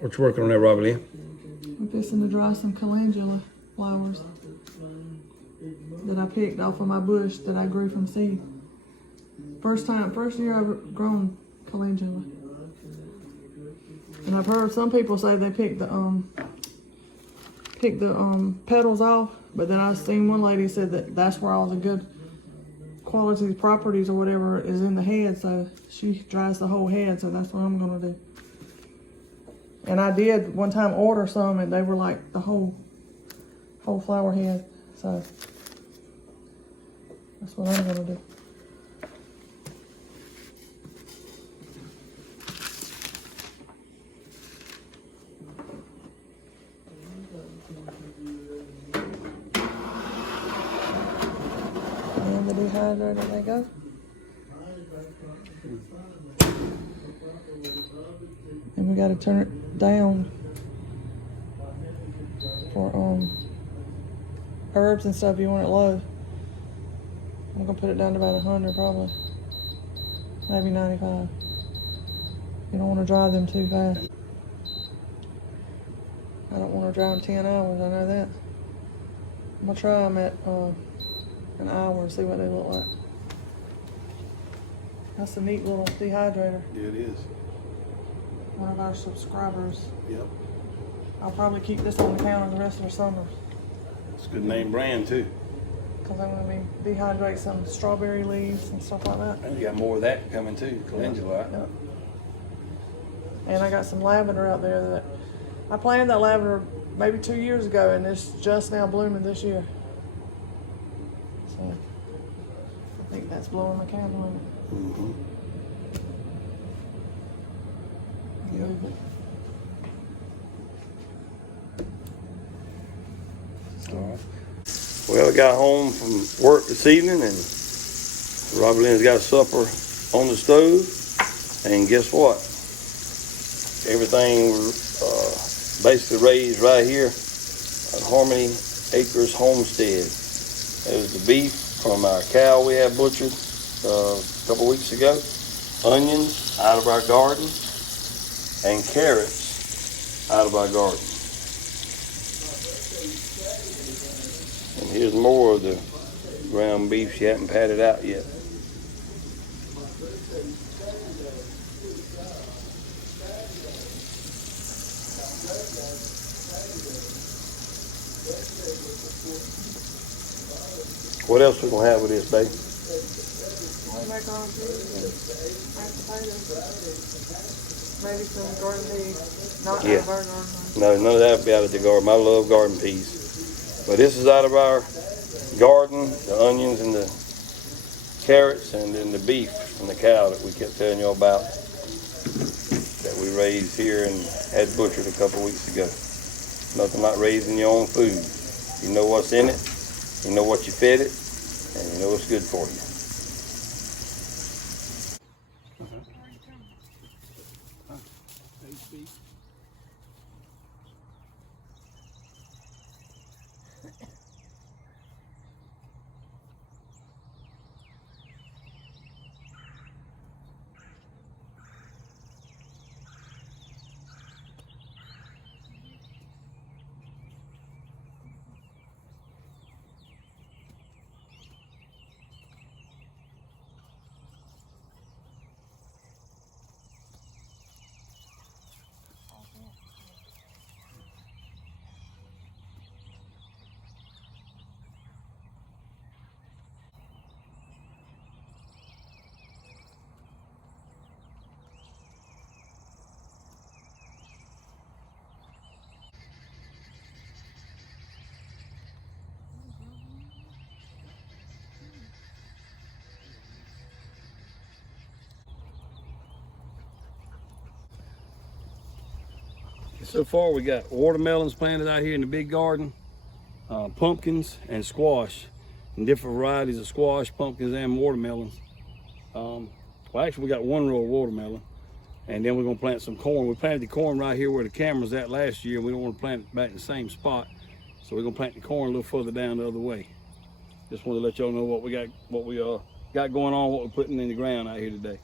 What you working on there, Robbie Lynn? I'm fixing to dry some calendula flowers that I picked off of my bush that I grew from seed. First year I've grown calendula. And I've heard some people say they pick the petals off, but then I've seen one lady said that that's where all the good quality properties or whatever is in the head, so she dries the whole head, so that's what I'm gonna do. And I did one time order some and they were like the whole flower head, so that's what I'm gonna do. And the dehydrator they go. And we gotta turn it down for herbs and stuff. You want it low. I'm gonna put it down to about 100 probably, maybe 95. You don't want to dry them too fast. I don't want to dry them 10 hours, I know that. I'm gonna try them at an hour and see what they look like. That's a neat little dehydrator. Yeah, it is. One of our subscribers. Yep. I'll probably keep this on the counter the rest of the summer. It's a good name brand too. Because I'm going to dehydrate some strawberry leaves and stuff like that. And you got more of that coming too, calendula, right? Yep. And I got some lavender out there that I planted that lavender maybe 2 years ago, and it's just now blooming this year. So I think that's blowing my candle on it. Mm-hmm. Yep. Move it. All right. Well, I got home from work this evening, and Robbie Lynn's got supper on the stove. And guess what? Everything basically raised right here at Harmony Acres Homestead. There's the beef from our cow we had butchered a couple weeks ago, onions out of our garden, and carrots out of our garden. And here's more of the ground beef she hadn't patted out yet. What else we gonna have with this, babe? Macaroni and cheese and mashed potatoes. Maybe some garden peas. Not out of our garden. No, none of that will be out of the garden. I love garden peas. But this is out of our garden, the onions and the carrots, and then the beef from the cow that we kept telling you about that we raised here and had butchered a couple weeks ago. Nothing like raising your own food. You know what's in it, you know what you fed it, and you know it's good for you. So far we got watermelons planted out here in the big garden, pumpkins and squash, and different varieties of squash, pumpkins, and watermelons. Well, actually we got one row of watermelon, and then we're gonna plant some corn. We planted the corn right here where the camera's at last year, and we don't want to plant it back in the same spot. So we're gonna plant the corn a little further down the other way. Just want to let y'all know what we got going on, what we're putting in the ground out here today.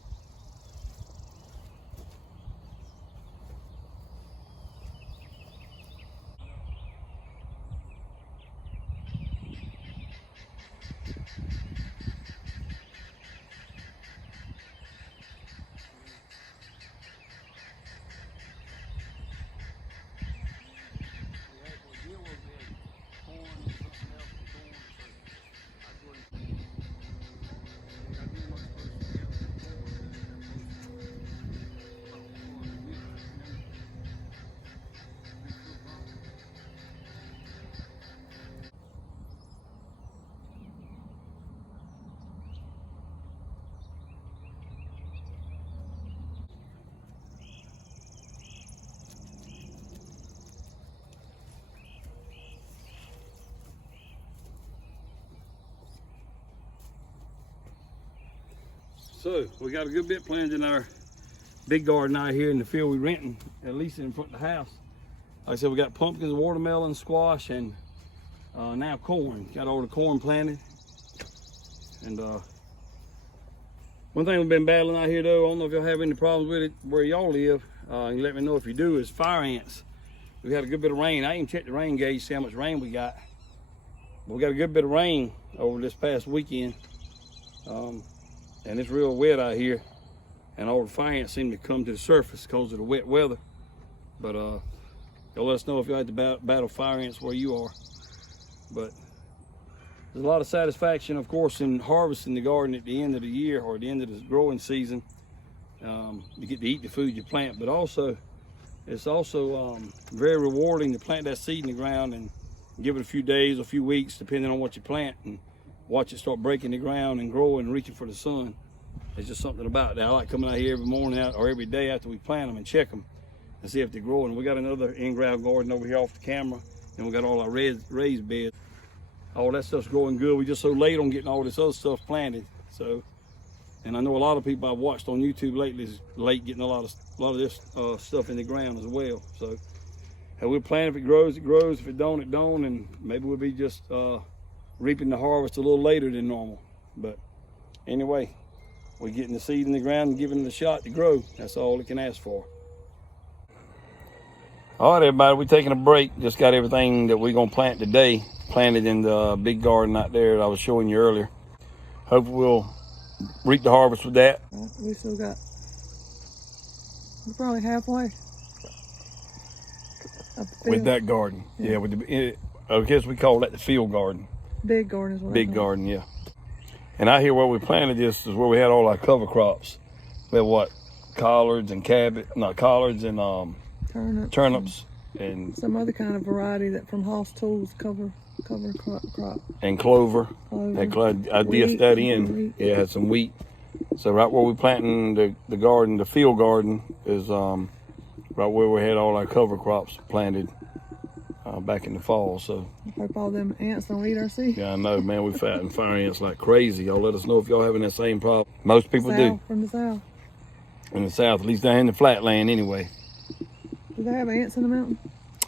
So we got a good bit planted in our big garden out here in the field we renting, at least in front of the house. Like I said, we got pumpkins, watermelon, squash, and now corn. Got all the corn planted. And one thing we've been battling out here though, I don't know if y'all have any problems with it where y'all live. You let me know if you do, is fire ants. We had a good bit of rain. I even checked the rain gauge, see how much rain we got. But we got a good bit of rain over this past weekend. And it's real wet out here. And all the fire ants seem to come to the surface because of the wet weather. But y'all let us know if you had to battle fire ants where you are. But there's a lot of satisfaction, of course, in harvesting the garden at the end of the year or at the end of the growing season. You get to eat the food you plant, but also it's also very rewarding to plant that seed in the ground and give it a few days, a few weeks, depending on what you plant, and watch it start breaking the ground and growing and reaching for the sun. There's just something about that. I like coming out here every morning or every day after we plant them and check them and see if they're growing. We got another in-ground garden over here off the camera, and we got all our raised beds. All that stuff's growing good. We just so late on getting all this other stuff planted. So, and I know a lot of people I've watched on YouTube lately is late getting a lot of this stuff in the ground as well. So, and we'll plant if it grows, it grows. If it don't, it don't. And maybe we'll be just reaping the harvest a little later than normal. But anyway, we're getting the seed in the ground and giving it a shot to grow. That's all it can ask for. All right, everybody, we're taking a break. Just got everything that we're gonna plant today planted in the big garden out there that I was showing you earlier. Hopefully we'll reap the harvest with that. We still got, we're probably halfway up the field. With that garden. Yeah, with the, I guess we call that the field garden. Big garden is what Big garden, yeah. And out here where we planted this is where we had all our cover crops. We had what? Collards and cabbage, not collards and turnips and some other kind of variety that from Hoss Tools cover crop. And clover. I dissed that in. Yeah, had some wheat. So right where we planting the garden, the field garden, is right where we had all our cover crops planted back in the fall. So hope all them ants don't eat our seed. yeah, I know, man. We fighting fire ants like crazy. Y'all let us know if y'all having that same problem. Most people do. From the south. In the south, at least down in the flatland anyway. Do they have ants in the mountain?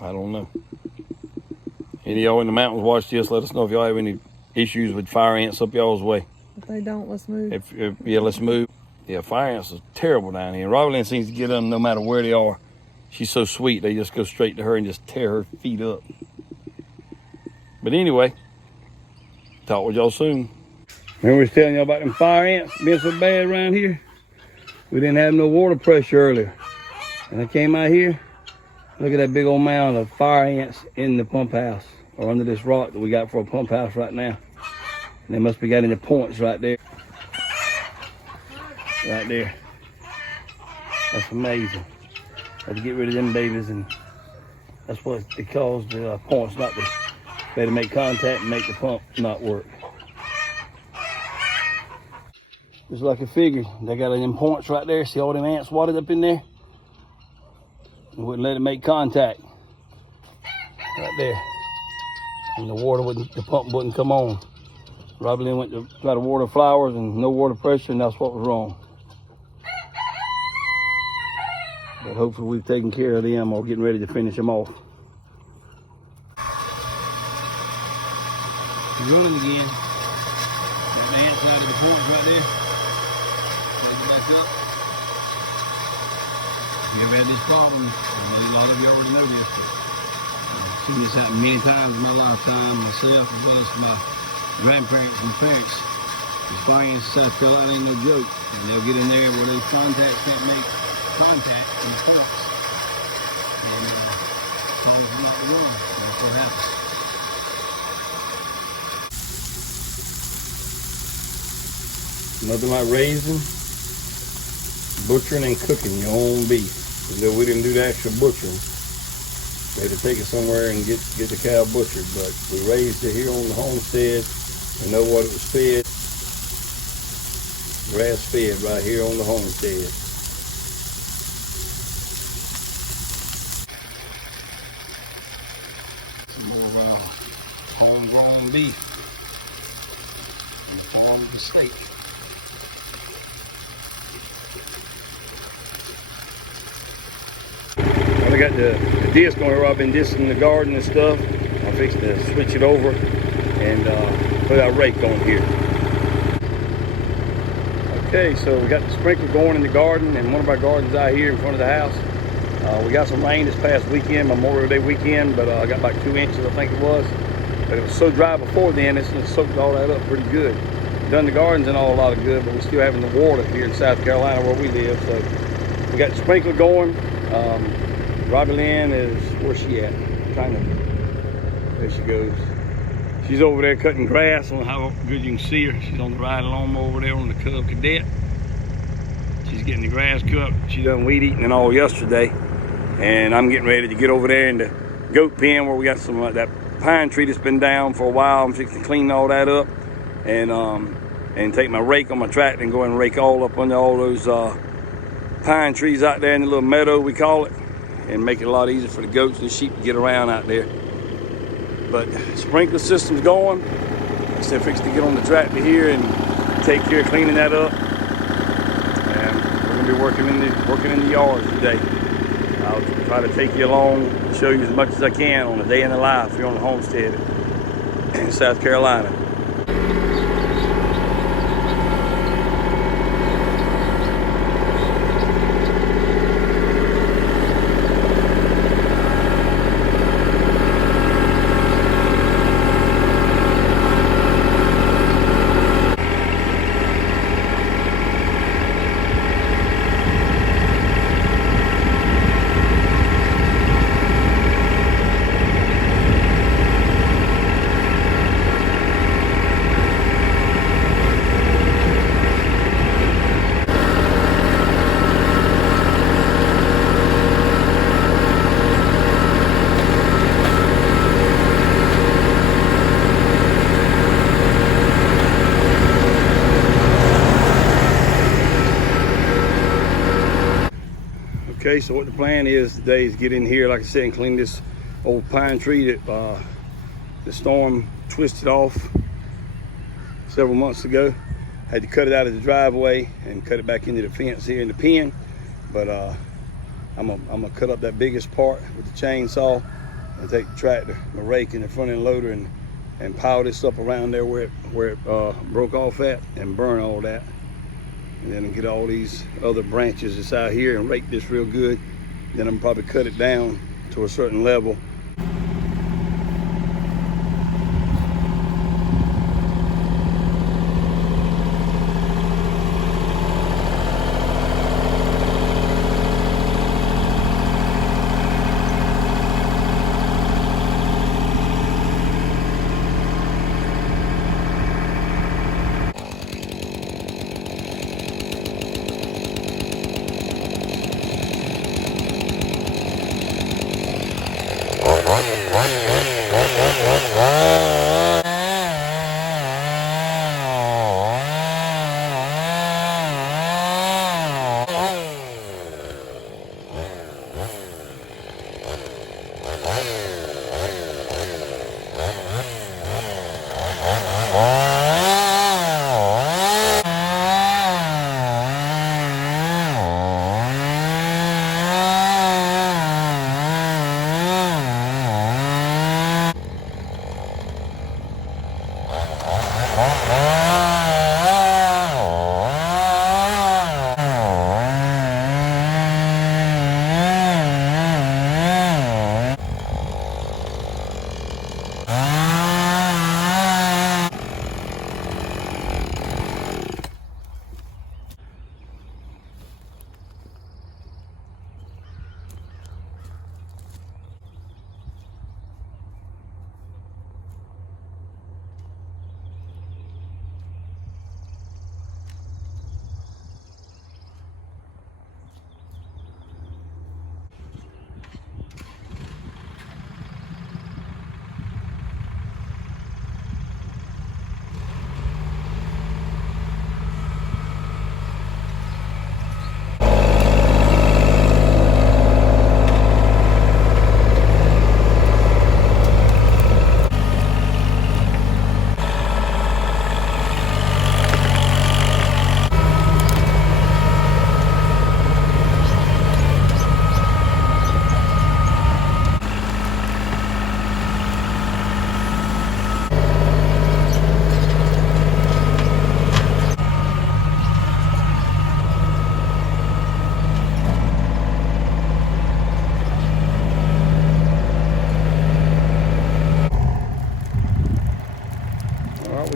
I don't know. Any of y'all in the mountains watch this, let us know if y'all have any issues with fire ants up y'all's way. If they don't, let's move. Yeah, let's move. Yeah, fire ants are terrible down here. Robin seems to get them no matter where they are. She's so sweet, they just go straight to her and just tear her feet up. But anyway, talk with y'all soon. Remember I was telling y'all about them fire ants being so bad around here? We didn't have no water pressure earlier. And I came out here, look at that big old mound of fire ants in the pump house, or under this rock that we got for a pump house right now. And they must be got in the points right there. Right there. That's amazing. Had to get rid of them babies, and that's what it caused the points not to be able to make contact and make the pump not work. Just like I figured, they got them points right there. See all them ants watered up in there? And wouldn't let it make contact. Right there. And the pump wouldn't come on. Robbie Lynn went to try to water flowers and no water pressure, and that's what was wrong. But hopefully we've taken care of them or getting ready to finish them off. Rolling again. Got the ants out of the points right there. Take it back up. If you ever had this problem, a lot of you already know this, but I've seen this happen many times in my lifetime, myself as well as my grandparents and parents. The fire ants in South Carolina ain't no joke. And they'll get in there where those contacts can't make contact in the points. And cause them not to run. That's what happens. Nothing like raising, butchering, and cooking your own beef. Though we didn't do the actual butchering, we had to take it somewhere and get the cow butchered. But we raised it here on the homestead. We know what it was fed. Grass fed right here on the homestead. Some more of our homegrown beef and farm to steak. I got the disc on here where I've been discing the garden and stuff. I'm fixing to switch it over and put our rake on here. Okay, so we got the sprinkler going in the garden, and one of our gardens out here in front of the house. We got some rain this past weekend, Memorial Day weekend, but I got about 2 inches, I think it was. But it was so dry before then, it's soaked all that up pretty good. Done the gardens and all a lot of good, but we're still having the water here in South Carolina where we live. So we got the sprinkler going. Robbie Lynn is, where's she at? There she goes. She's over there cutting grass. I don't know how good you can see her. She's on the ride lawnmower over there on the Cub Cadet. She's getting the grass cut. She done weed eating and all yesterday. And I'm getting ready to get over there in the goat pen where we got some that pine tree that's been down for a while. I'm fixing to clean all that up and take my rake on my tractor and go and rake all up under all those pine trees out there in the little meadow, we call it, and make it a lot easier for the goats and the sheep to get around out there. But sprinkler system's going. I said fixing to get on the tractor here and take care of cleaning that up. And we're gonna be working in the yard today. I'll try to take you along and show you as much as I can on a day in the life here on the homestead in South Carolina. Okay, so what the plan is today is get in here, like I said, and clean this old pine tree that the storm twisted off several months ago. Had to cut it out of the driveway and cut it back into the fence here in the pen. But I'm gonna cut up that biggest part with the chainsaw and take the tractor, my rake, and the front end loader and pile this up around there where it broke off at and burn all that. And then get all these other branches that's out here and rake this real good. Then I'm probably cut it down to a certain level.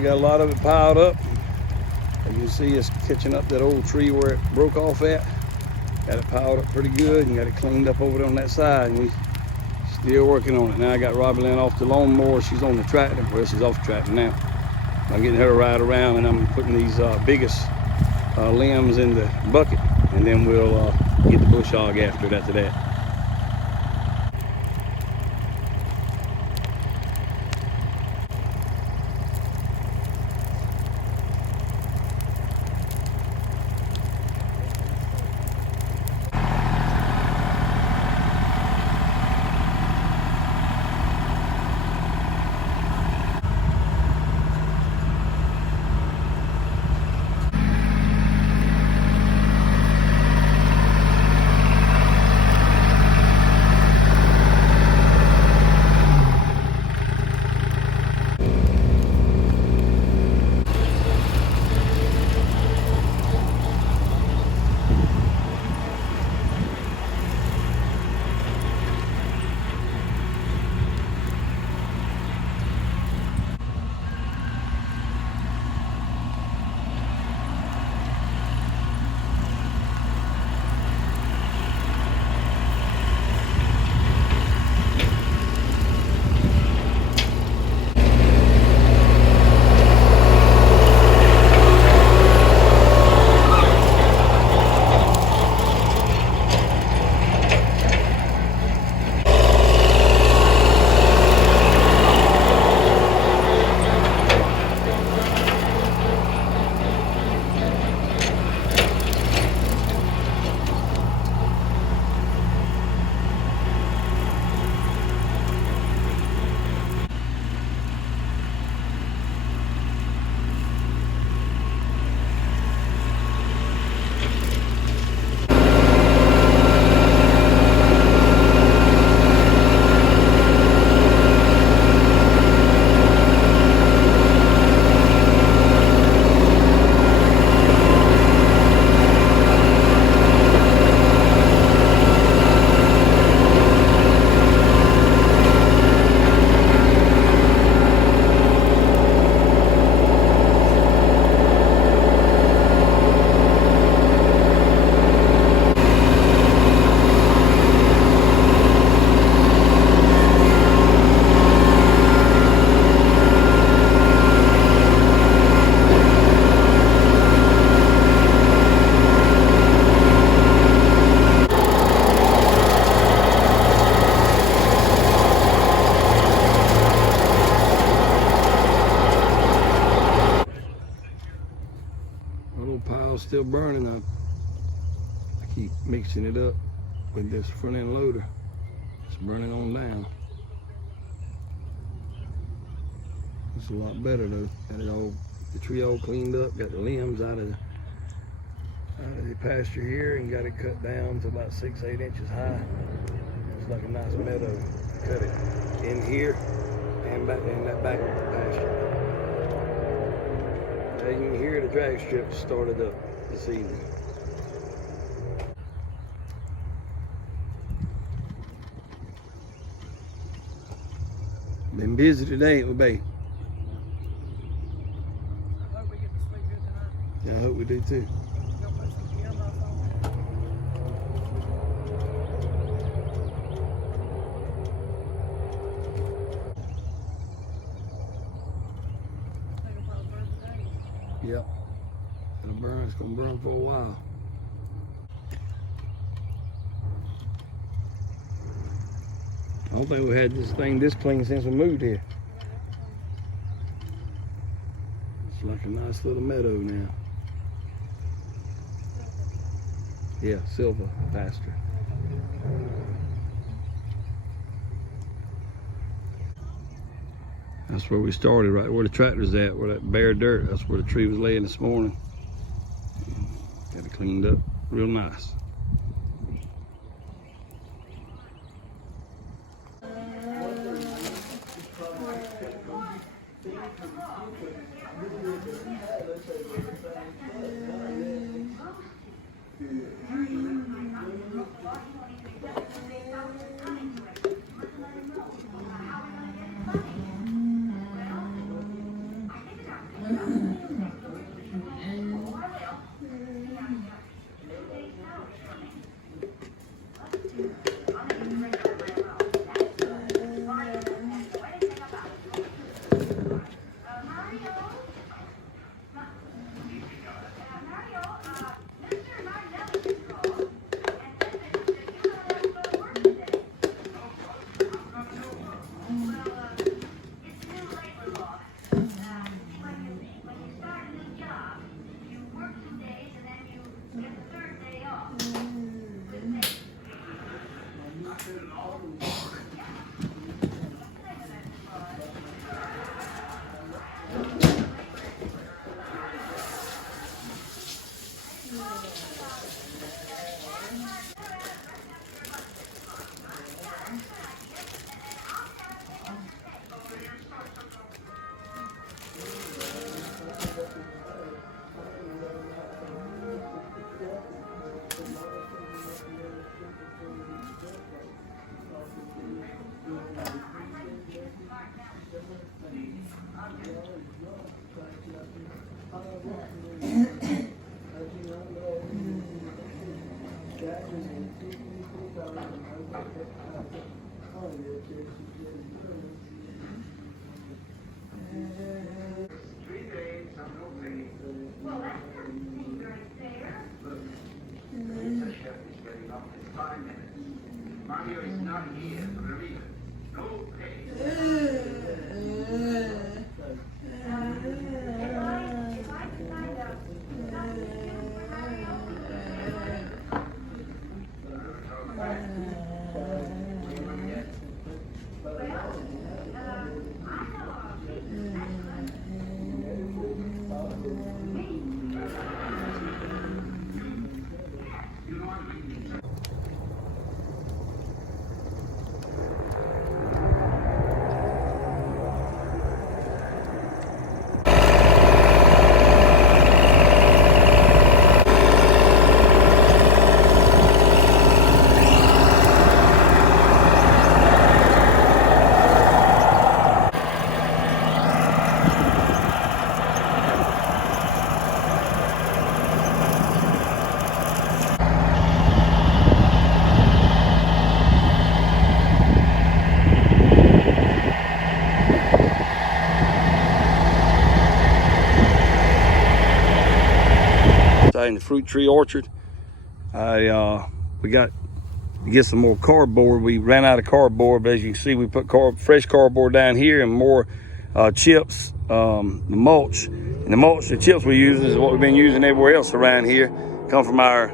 got a lot of it piled up. As you can see, it's catching up that old tree where it broke off at. Got it piled up pretty good and got it cleaned up over there on that side. And we still working on it. Now I got Robbie Lynn off the lawnmower. She's on the tractor. Well, she's off the tractor now. I'm getting her to ride around, and I'm putting these biggest limbs in the bucket, and then we'll get the bush hog after it after that. Still burning. I keep mixing it up with this front end loader. It's burning on down. It's a lot better though. Got it all, the tree all cleaned up. Got the limbs out of the pasture here and got it cut down to about 6-8 inches high. It's like a nice meadow. Cut it in here and back in that back pasture. Now you can hear the drag strip started up this evening. Been busy today, ain't we, babe? I hope we get to sleep good tonight. Yeah, I hope we do too. Don't put some cameras on. I think I'll probably burn today. Yep. It'll burn. It's gonna burn for a while. I don't think we had this thing this clean since we moved here. It's like a nice little meadow now. Yeah, silver pasture. That's where we started, right where the tractor's at, where that bare dirt. That's where the tree was laying this morning. Got it cleaned up real nice. Mario is not here for a reason. No pay. In the fruit tree orchard, we got to get some more cardboard. We ran out of cardboard, but as you can see, we put fresh cardboard down here and more chips, the mulch. And the mulch, the chips we use is what we've been using everywhere else around here. Come from our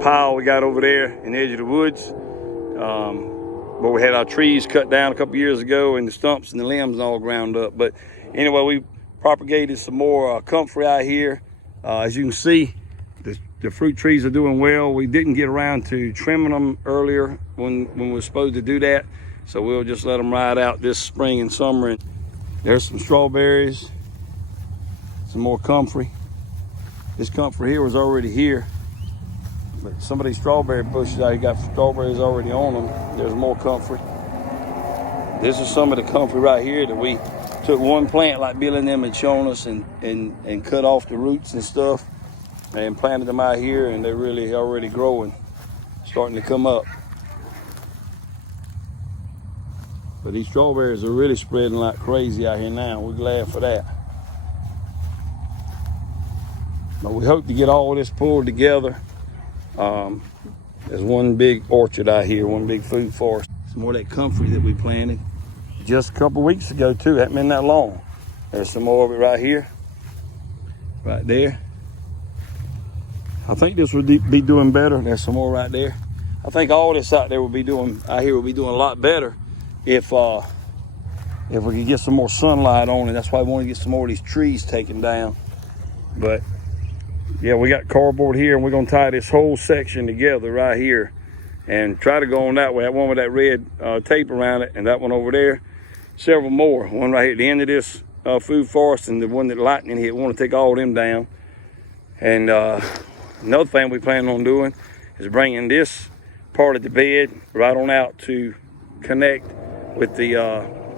pile we got over there in the edge of the woods, where we had our trees cut down a couple years ago and the stumps and the limbs all ground up. But anyway, we propagated some more comfrey out here. As you can see, the fruit trees are doing well. We didn't get around to trimming them earlier when we were supposed to do that. So we'll just let them ride out this spring and summer. And there's some strawberries, some more comfrey. This comfrey here was already here, but some of these strawberry bushes out here got strawberries already on them. There's more comfrey. This is some of the comfrey right here that we took one plant like Bill and them had shown us and cut off the roots and stuff and planted them out here, and they're really already growing, starting to come up. But these strawberries are really spreading like crazy out here now. We're glad for that. But we hope to get all of this pulled together. There's one big orchard out here, one big food forest. Some more of that comfrey that we planted just a couple weeks ago too. Hasn't been that long. There's some more of it right here, right there. I think this would be doing better. There's some more right there. I think all this out here will be doing a lot better if we could get some more sunlight on it. That's why we want to get some more of these trees taken down. But yeah, we got cardboard here, and we're gonna tie this whole section together right here and try to go on that way. That one with that red tape around it, and that one over there. Several more. One right here at the end of this food forest, and the one that lightning hit. We want to take all of them down. And another thing we plan on doing is bringing this part of the bed right on out to connect with the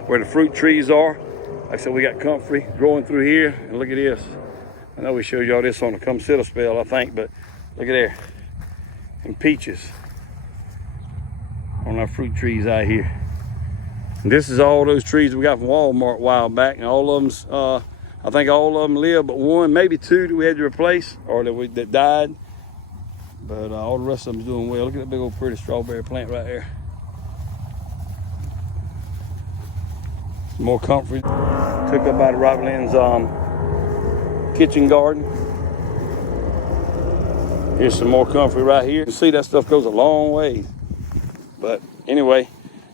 where the fruit trees are. Like I said, we got comfrey growing through here, and look at this. I know we showed y'all this on the Come Sit a Spell, I think, but look at there. And peaches on our fruit trees out here. And this is all those trees we got from Walmart a while back, and all of them's, I think all of them live, but one, maybe two that we had to replace, or that died. But all the rest of them's doing well. Look at that big old pretty strawberry plant right there. Some more comfrey took up out of Robert Lynn's kitchen garden. Here's some more comfrey right here. You can see that stuff goes a long way. But anyway,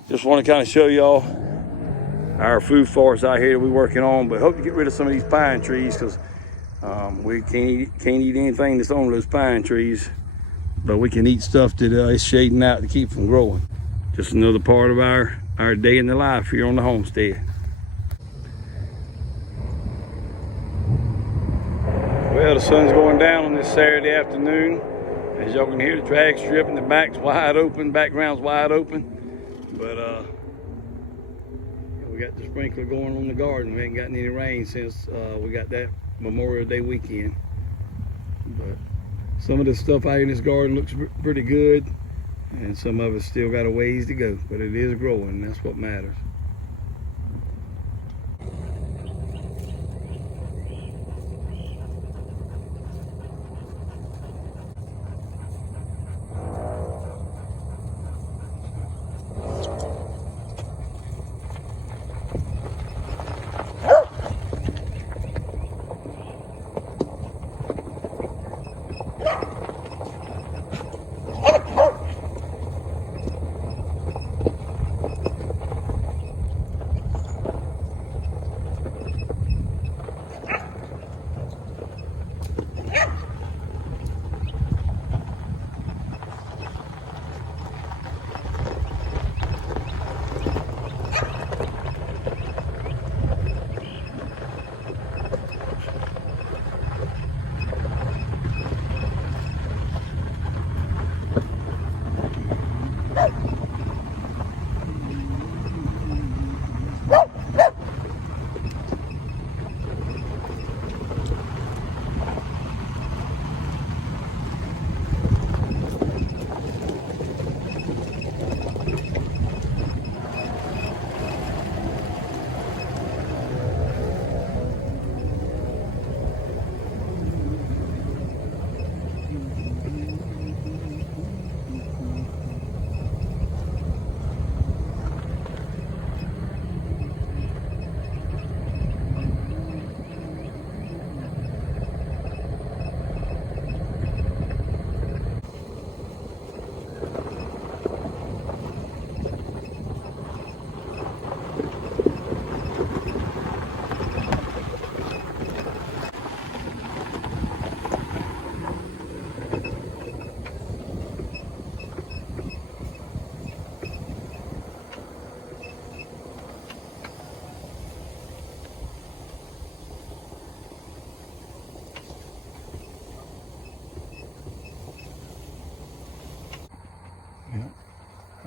just want to kind of show y'all our food forest out here that we're working on. But hope to get rid of some of these pine trees, because we can't eat anything that's on those pine trees. But we can eat stuff that is shading out to keep from growing. Just another part of our day in the life here on the homestead. Well, the sun's going down on this Saturday afternoon. As y'all can hear, the drag strip in the back's wide open, background's wide open. But we got the sprinkler going on the garden. We ain't gotten any rain since we got that Memorial Day weekend. But some of the stuff out in this garden looks pretty good, and some of it still got a ways to go, but it is growing. That's what matters.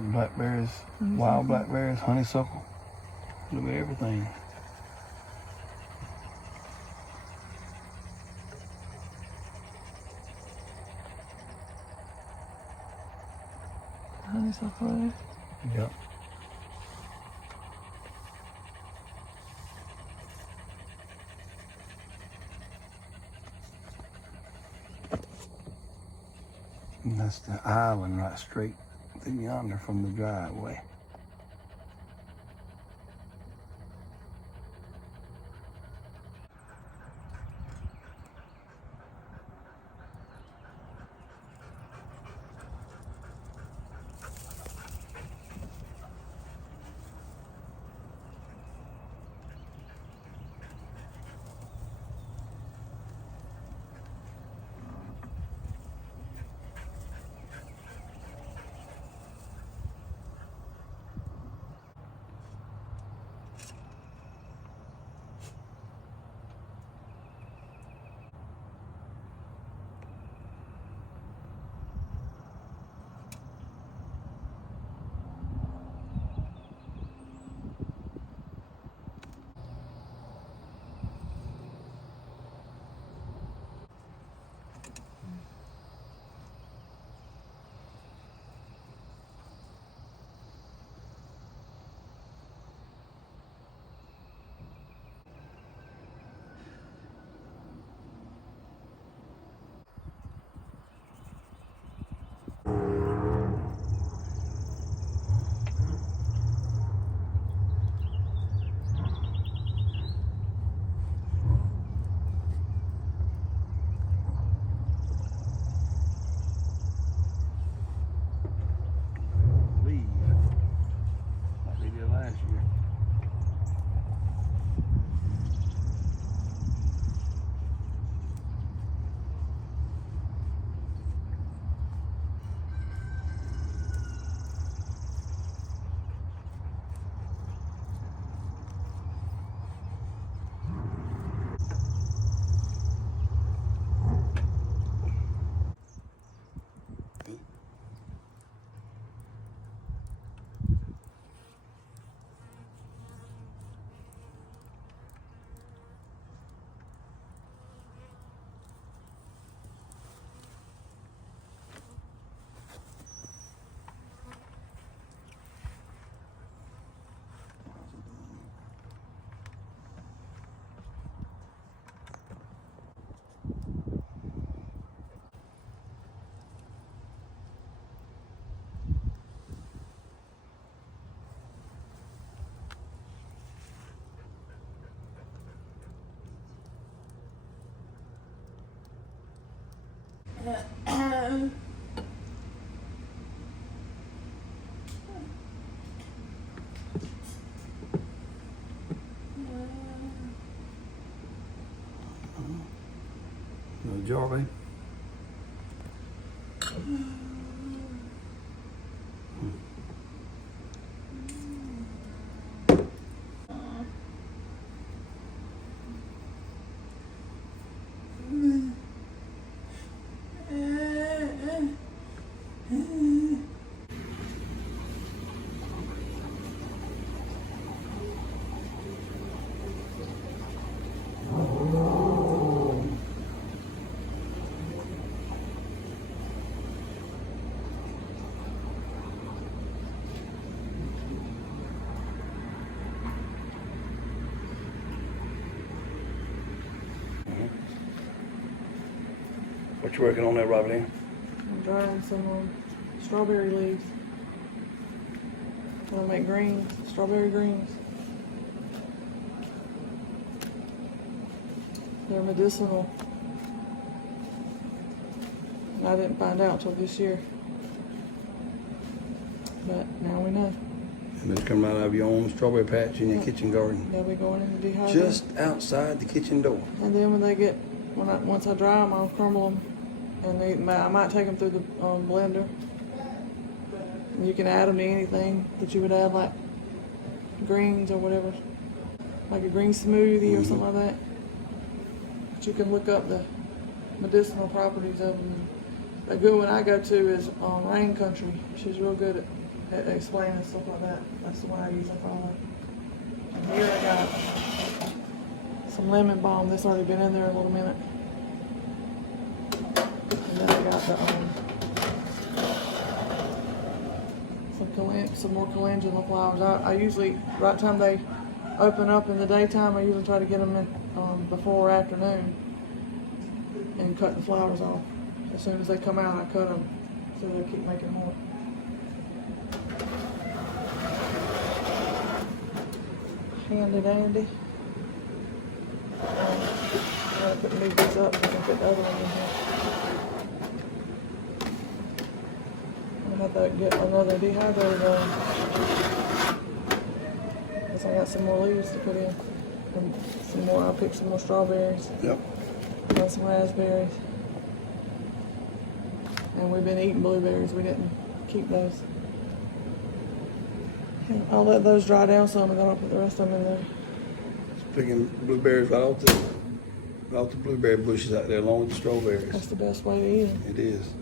Blackberries, wild blackberries, honeysuckle, a little bit of everything. Honeysuckle. Yep. And that's the island right straight through yonder from the driveway. Another jar, babe. What you working on there, Robert? I'm drying some strawberry leaves. I'm gonna make greens, strawberry greens. They're medicinal. And I didn't find out till this year. But now we know. And it's coming out of your own strawberry patch in your kitchen garden. They'll be going in the dehydrator. Just outside the kitchen door. And then when they get, once I dry them, I'll crumble them, and I might take them through the blender. And you can add them to anything that you would add, like greens or whatever, like a green smoothie or something like that. But you can look up the medicinal properties of them. A good one I go to is Rain Country. She's real good at explaining stuff like that. That's the one I usually follow. And here I got some lemon balm that's already been in there a little minute. And then I got the some more calendula flowers. I usually, right time they open up in the daytime, I usually try to get them in before afternoon and cut the flowers off. As soon as they come out, I cut them so they keep making more. Handy dandy. I'm gonna move these up and put the other one in here. I'm gonna have to get another dehydrator going. Guess I got some more leaves to put in. And some more, I'll pick some more strawberries. Yep. Got some raspberries. And we've been eating blueberries. We didn't keep those. And I'll let those dry down some, and then I'll put the rest of them in there. Just picking blueberries right off the blueberry bushes out there along with the strawberries. That's the best way to eat them. It is.